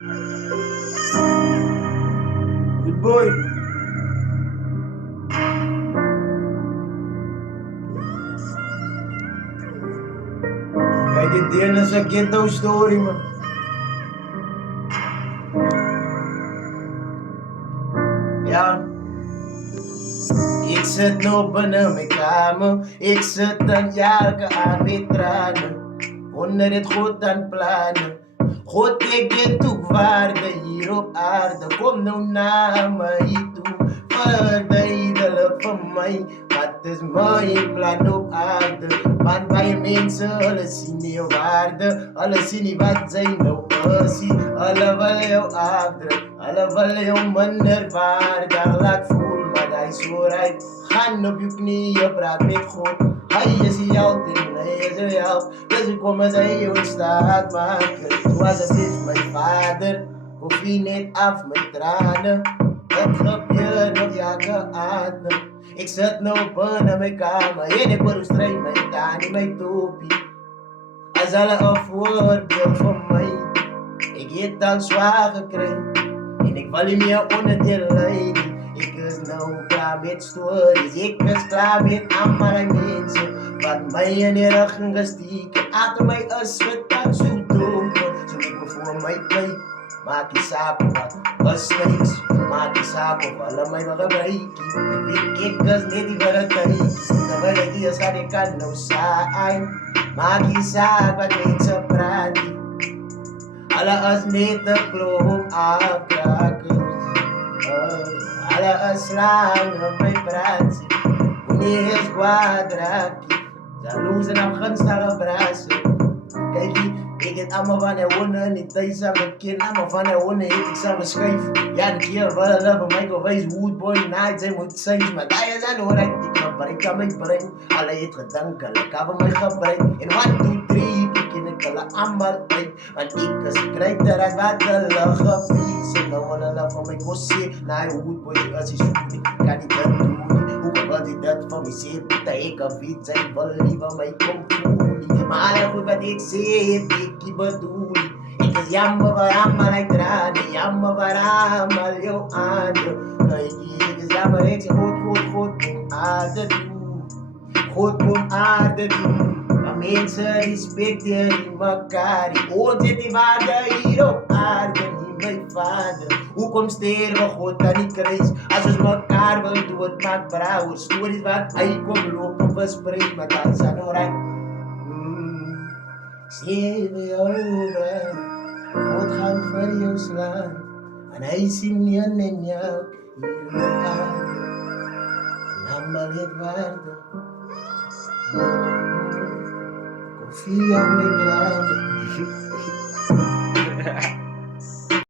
Good boy. Kijk dit deel is een ghetto story, man. Ja. Ik zit nu binnen mijn kamer. Ik zit aan jagen aan mijn tranen. Onder het goed aan plannen. God, ik je toewaarde hier op aarde. Kom nou naar mij toe. Verduidelijk van mij. Wat is mijn plan op aarde? Want bij mensen, alle zien je waarde. Alle zien niet wat zij nou zien. Alle willen jou afdrukken. Alle willen jou minder waarde. Laat voelen, maar hij is zo rijk. Gaan op je knieën, praat met God. Hij is je altijd, hij is je help. Dus ik kom en zij je staat maken. Toen was het dit mijn vader. Hoef je niet af met tranen. Het gebeurt nog jaren adem. Ik zit nou binnen mijn kamer. En ik word strijd met taan in mijn topie. Als alle een voorbeeld van mij. Ik heb al zwaar gekregen. En ik val niet meer onder die leiding. Ik is nou klaar met stories. Ik is klaar met andere mensen. Wat mij in de rug gestieken. Achter mij is het dan zo donker. Zo ik me voor mij pleit. Maak je zaak wat is niks. Maak je zaak of alle mij maar gebruiken. Ik is niet die voor het tijd. Dan wil ik eerst gaan, ik kan nou zijn. Maak je zaak wat mensen praten. Alle is niet te kloon afkraken. Alle is slangen mijn praatje. Wanneer is kwadraakje. Jaloezen en gunstige brazen. Kijk hier, ik het allemaal van de wonen. Niet thuis aan mijn kind, allemaal van de wonen. Ik samen schrijf. Ja, de keer wel een love Michael Weiss, Woodboy, night zijn moet zijn. Maar daar is aan hoe ik me bereik aan mijn brein. Alle het gedanken, ik heb mijn gebruik. In 1, 2, 3, begin ik alle allemaal uit. Want ik is krijg eruit wat de lachen viezen. Nou wel een love mijn kosje. Naar Woodboy, als hij zoekt, ik kan niet dat doen. Hoe kan wat ik dat van me zit? Dat ik kan fiets zijn, wel liever mij komt voelen. Maar alle goed wat ik zeg, ik bedoel. Ik is jammer waar allemaal ik draai. Jammer waar allemaal jou aan. Kijk hier, ik is jammer, ik zeg goed, aarde doen. Goed om aarde doen. Maar mensen respecteren elkaar. Die oort zit die waarde hier op aarde. Niet mijn vader. Hoe komt sterven God aan die kruis? Als we elkaar wil doen, het maakt brouwer. Stories wat hij komt lopen verspreid. Maar dat is aan oranje. Zie je over. God gaat voor jou slaan. En hij ziet niet in jou. Hier op aarde. En allemaal het waarde. Confia en me grave.